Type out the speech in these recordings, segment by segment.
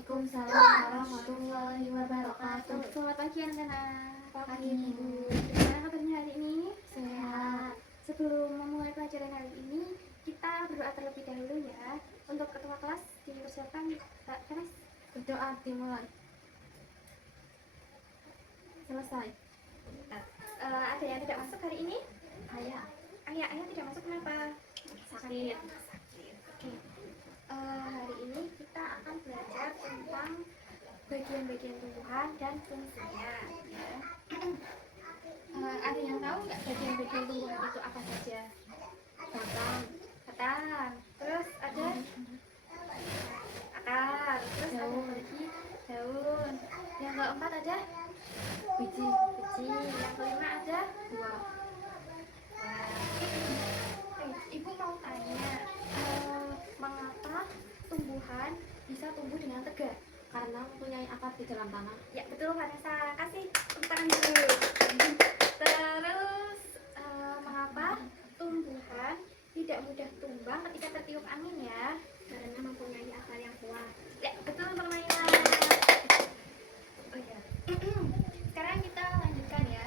Waalaikumsalam warahmatullahi wabarakatuh. Selamat pagi anak-anak. Pagi, Bu. Bagaimana kabarnya hari ini? Sehat. Sebelum memulai pelajaran hari ini, kita berdoa terlebih dahulu ya. Untuk ketua kelas dipersilakan Kak Fenes. Berdoa dimulai. Selesai. Ada yang tidak masuk hari ini? Ayah Ayah tidak masuk kenapa? sakit. Oke. Hari ini kita akan belajar tentang bagian-bagian tumbuhan dan fungsinya ya. Ada yang tahu nggak bagian-bagian tumbuhan itu apa saja? Batang, terus ada akar, terus ada lagi daun. Yang keempat ada Biji. yang kelima ada Buah. Ibu mau tanya, mengapa tumbuhan bisa tumbuh dengan tegak? Karena mempunyai akar di dalam tanah. Ya betul Vanessa, kasih tepuk tangan dulu. Terus mengapa tumbuhan tidak mudah tumbang ketika tertiup angin ya? Karena mempunyai akar yang kuat. Ya betul permainan. Oh ya. Sekarang kita lanjutkan ya.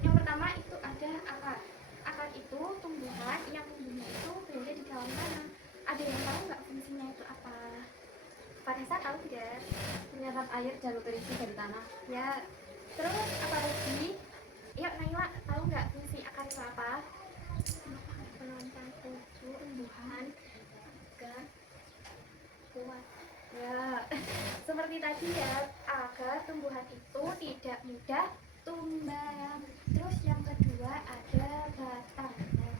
Yang pertama itu ada akar. Akar itu tumbuhan yang tumbuhnya itu berada di dalam tanah. Ada yang tahu nggak fungsinya itu apa? Vanessa tahu tidak? Menyerap air dan nutrisi dari tanah. Ya. Terus apa lagi? Yuk Naila, tahu nggak fungsi akar itu apa? Penopang tumbuhan agar kuat. Ya, seperti tadi ya, agar tumbuhan itu tidak mudah tumbang. Terus yang kedua ada batang. Nah,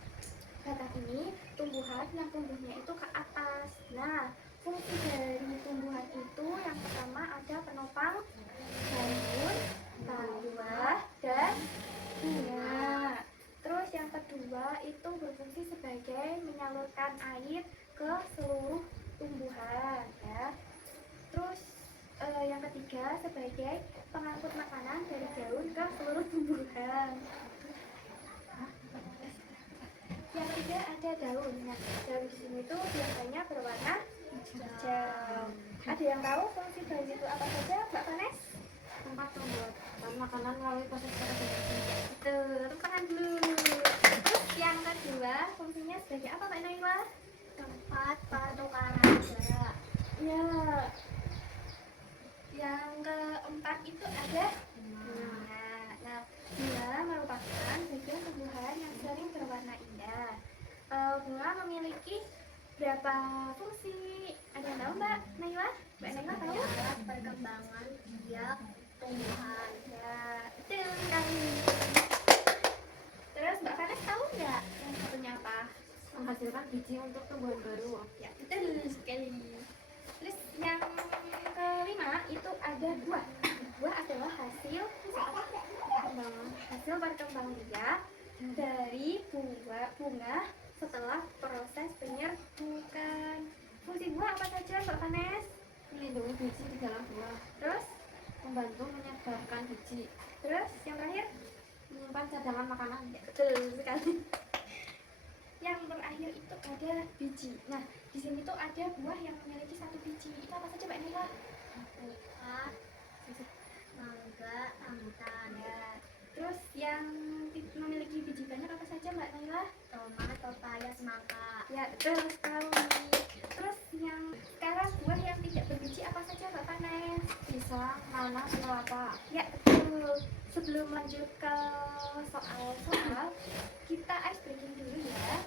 batang ini tumbuhan yang tumbuhnya itu ke atas. Nah, fungsi dari tumbuhan itu yang pertama ada penopang daun, buah, dan bunga. Terus yang kedua itu berfungsi sebagai menyalurkan air ke seluruh tumbuhan ya. Terus yang ketiga sebagai pengangkut makanan dari daun ke seluruh tumbuhan. Yang ketiga ada daun. Nah, daun di sini tuh biasanya berwarna hijau. Ada yang tahu fungsi daun itu apa saja, Mbak Vanes? Tempat pembuatan makanan melalui proses fermentasi. Betul, tepuk tangan dulu. Terus yang kedua fungsinya sebagai apa Mbak Naila? Tempat pertukaran udara. Ya. Yang keempat itu ada bunga. Nah, bunga merupakan bagian tumbuhan yang sering berwarna indah. Bunga memiliki berapa fungsi? Ada yang tahu Mbak Naila? Mbak Naila tahu? Alat perkembangan biak tumbuhan. Ya, betul sekali. Terus Mbak Vanes tahu nggak yang satunya apa? Menghasilkan biji untuk tumbuhan baru. Ya, betul sekali. Terus yang kelima itu ada buah. Buah adalah hasil berkembang biak dari bunga setelah proses penyerbukan. Fungsi buah apa saja Mbak Vanes? Melindungi biji di dalam buah. Terus, Membantu menyebarkan biji. terus yang terakhir? Menyimpan cadangan makanan. Ya, betul sekali. Yang terakhir itu ada biji. Nah, di sini tuh ada buah yang memiliki satu biji. Itu apa saja Mbak Nila? Alpukat, mangga, rambutan. Ya. Terus yang memiliki biji banyak apa saja Mbak Nila? Tomat, pepaya, semangka. Ya, betul sekali. Terus yang sekarang buah yang tidak berbiji apa saja Mbak Panes? Pisang, nanas, kelapa. Ya, betul. Sebelum lanjut ke soal-soal, kita ice breaking dulu ya.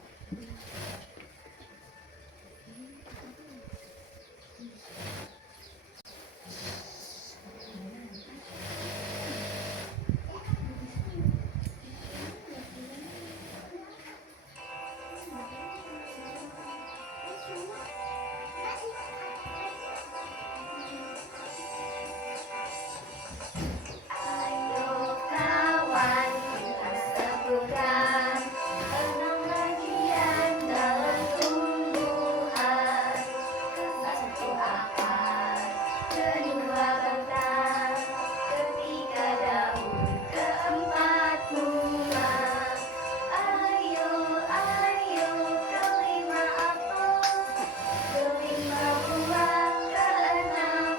Ayo kawan, kita sebutan enam bagian dalam tumbuhan. Satu akar, kedua batang, ketiga daun, keempat bunga. Ayo, kelima apel, kelima buah, keenam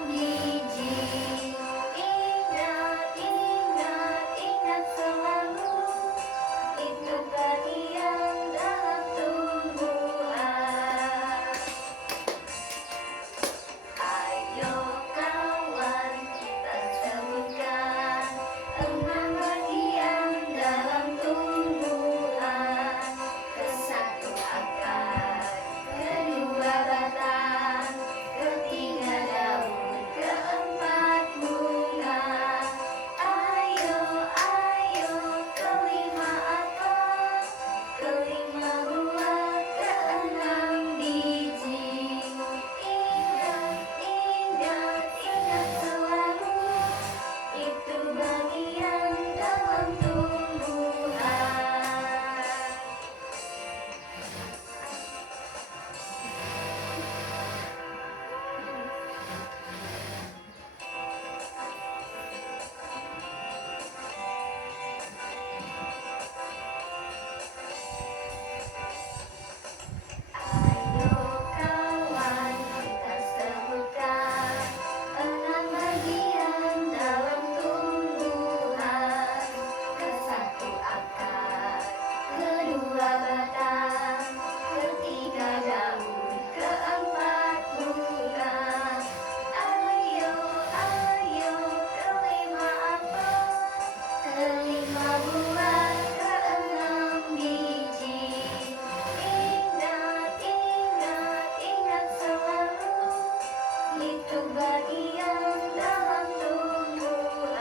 itu bagian dalam tumbuhan.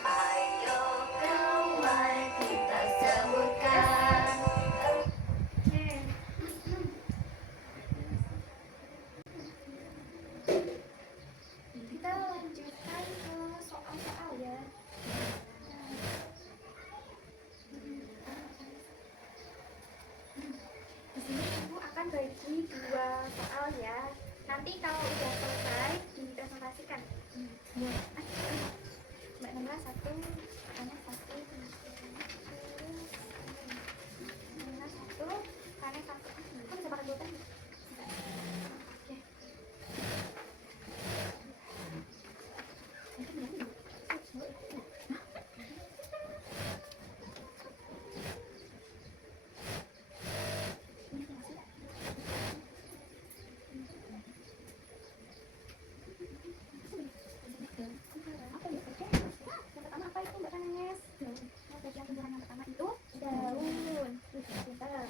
Ayo kawan kita sebutkan. Kita lanjutkan ke soal-soal ya. Di sini ibu akan bagi 2 soal ya. Nanti kalau udah selesai dipresentasikan. Mbak Nora 1, Kana 1, Nora 1, Kana 1. Kok bisa pakai bulpen? Oke. Yang pertama apa itu Mbak Kanes? Mau bagian tumbuhan yang pertama itu daun. Pintar.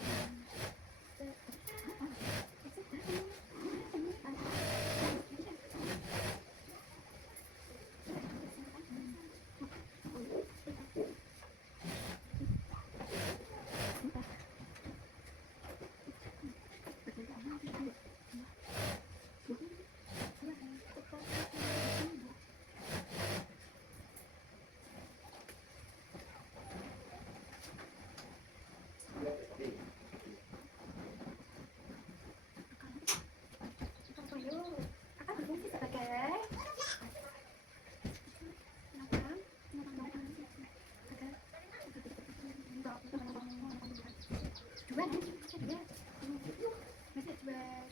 Akan berfungsi sebagai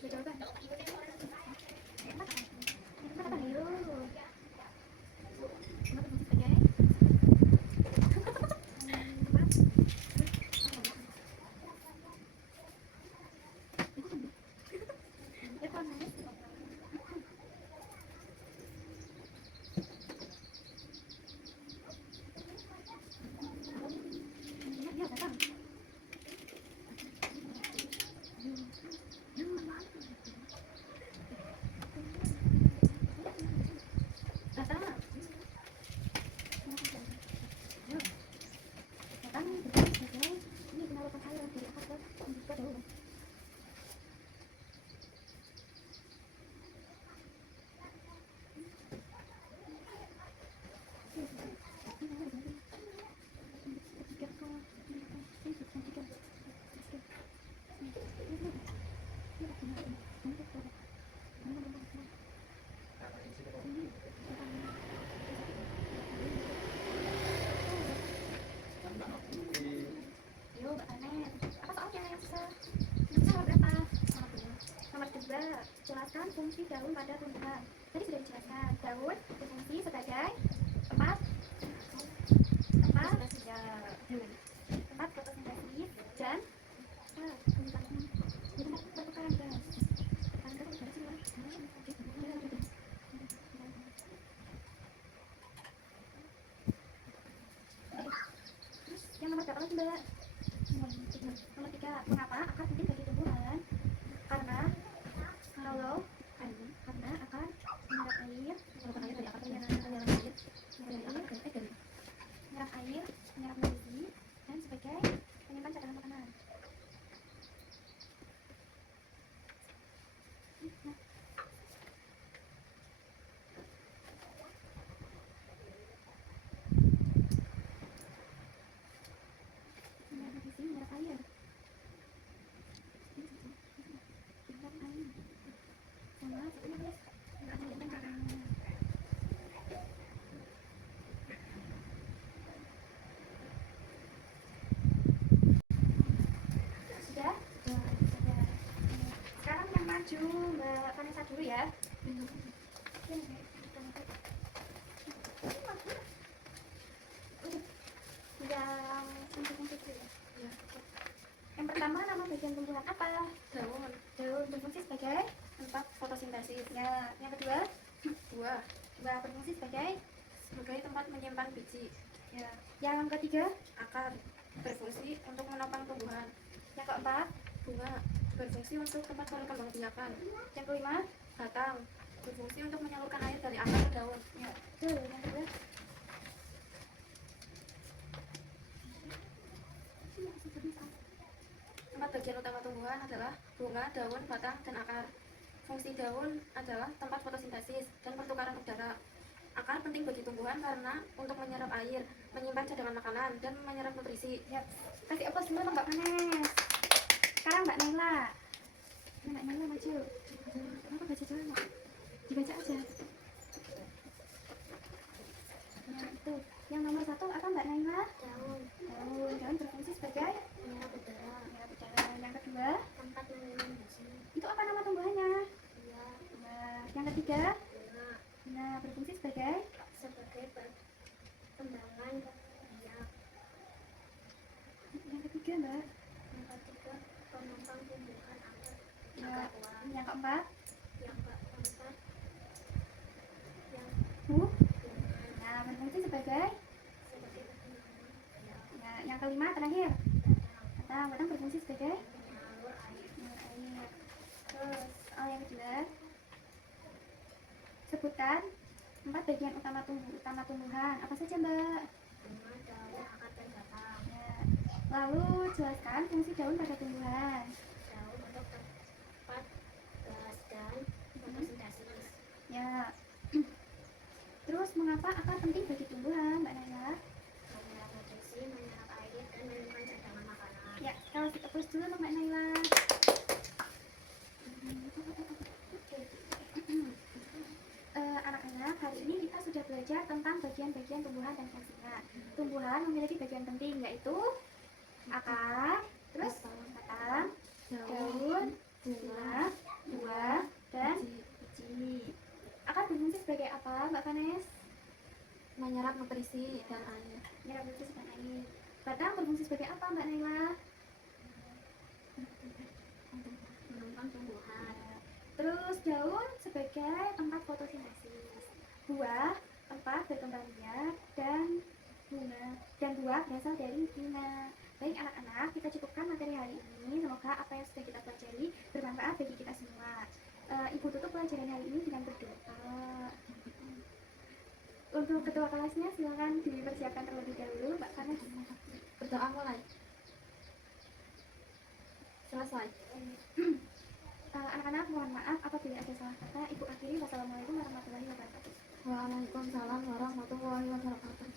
dua jawaban. Apa ayo? Sebagai jelaskan fungsi daun pada tumbuhan. Tadi sudah dijelaskan, daun berfungsi sebagai tempat fotosintesis dan pertukaran gas. Terus yang nomor berapa lagi Mbak? Nomor 3. Mengapa akar penting bagi tumbuhan? Karena akan menyerap air, menyerap nutrisi, dan sebagai penyimpan cadangan makanan. Menyerap nutrisi, menyerap air. Sudah? Sekarang yang maju Mbak Vanessa dulu ya. Yang pertama, nama bagian tumbuhan apa? Daun. Daun berfungsi sebagai Tempat fotosintesis. ya. Yang kedua, Buah. buah berfungsi sebagai Sebagai tempat menyimpan biji. ya. Yang ketiga, Akar berfungsi untuk menopang tumbuhan. yang keempat, Bunga berfungsi untuk tempat perkembangbiakan. Yang kelima, Batang berfungsi untuk menyalurkan air dari akar ke daun. ya betul. Yang kedua, Empat bagian utama tumbuhan adalah bunga, daun, batang, dan akar. Fungsi daun adalah tempat fotosintesis dan pertukaran udara. Akar penting bagi tumbuhan karena untuk menyerap air, menyimpan cadangan makanan, dan menyerap nutrisi. ya kasih aplaus dulu Mbak Vanes. Sekarang Mbak Naila. Mbak Naila maju. Kenapa baca dulu? Dibaca aja. Nah itu, yang nomor 1 apa Mbak Naila? Daun. Daun berfungsi sebagai Menyerap udara. ya, udara. Yang kedua, Tempat menyimpan biji. itu apa nama tumbuhannya? Ia Nah, yang ketiga, bunga. nah berfungsi sebagai Sebagai perkembangan biak. yang ketiga Mbak. Yang ketiga, penopang tumbuhan akar. Ya, Akar uang. yang keempat, Yang keempat, yang bu. bunga. Nah, berfungsi sebagai Sebagai perkembangan biak. ya, yang kelima terakhir, Batang. batang berfungsi sebagai Menyalur air. air. Terus, yang kedua, sebutkan 4 bagian utama tumbuhan. Apa saja Mbak? Bunga, daun, akar, dan batang. Ya. Lalu jelaskan fungsi daun pada tumbuhan. Daun untuk tempat gas dan fotosintesis. Ya. Terus mengapa akar penting bagi tumbuhan, Mbak Naya? Menyerap nutrisi, menyerap air, dan menyimpan cadangan makanan. Ya, kalau kita terus dulu untuk Mbak Naila. Anak-anak, hari ini kita sudah belajar tentang bagian-bagian tumbuhan dan fungsinya. Tumbuhan memiliki bagian penting yaitu akar, terus batang, daun, bunga, buah, dan biji. Akar berfungsi sebagai apa, Mbak Vanes? Menyerap nutrisi dan air. Ya, berfungsi sebagai air. Batang berfungsi sebagai apa, Mbak Naila? Menumpan tumbuhan. Terus daun sebagai tempat fotosintesis, buah tempat berkembang biak, dan buah berasal dari bunga. Baik anak-anak, kita cukupkan materi hari ini. Semoga apa yang sudah kita pelajari bermanfaat bagi kita semua. Ibu tutup pelajaran hari ini dengan berdoa. Untuk ketua kelasnya silakan dipersiapkan terlebih dahulu, Mbak Vanes. Berdoa mulai. Selesai. Anak-anak mohon maaf apabila ada salah kata. Ibu akhiri. Wassalamualaikum warahmatullahi wabarakatuh. Waalaikumsalam warahmatullahi wabarakatuh.